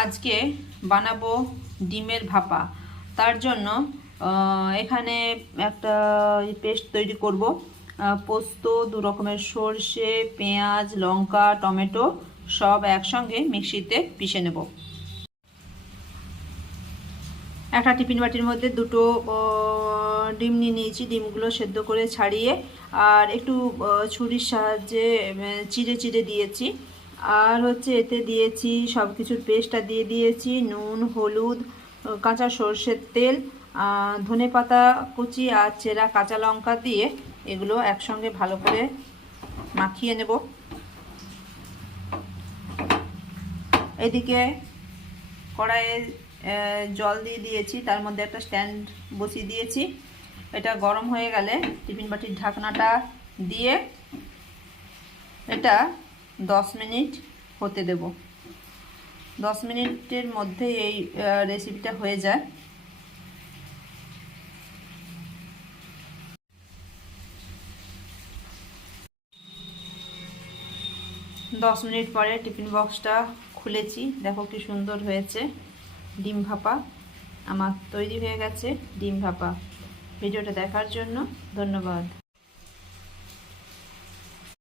আজকে বানাবো ডিমের ভাপা। তার জন্য এখানে একটা পেস্ট তৈরি করব। পোস্ত, 2 রকমের সর্ষে, পেঁয়াজ, লঙ্কা, টমেটো সব একসঙ্গে মিক্সিতে পিষে নেব। একটা টিফিন বাটির মধ্যে 2টো ডিম নিয়ে নিয়েছি। ডিমগুলো সেদ্ধ করে ছাড়িয়ে আর একটু ছুরির সাহায্যে চিড়ে চিড়ে দিয়েছি। আর এতে দিয়েছি সব কিছুর পেস্টটা দিয়ে দিয়েছি, নুন, হলুদ, কাঁচা সর্ষের তেল, ধনেপাতা কুচি আর চেরা কাঁচা লঙ্কা দিয়ে এগুলো একসঙ্গে ভালো করে মাখিয়ে নেব। এদিকে কড়াইয়ে জল দিয়ে দিয়েছি, তার মধ্যে একটা স্ট্যান্ড বসিয়ে দিয়েছি। এটা গরম হয়ে গেলে টিফিন বাটির ঢাকনাটা দিয়ে এটা 10 মিনিট হতে দেব। 10 মিনিটের মধ্যে এই রেসিপিটা হয়ে যায়। দশ মিনিট পরে টিফিন বক্সটা খুলেছি, দেখো কি সুন্দর হয়েছে। ডিম ভাপা আমার তৈরি হয়ে গেছে। ডিম ভাপা। ভিডিওটা দেখার জন্য ধন্যবাদ।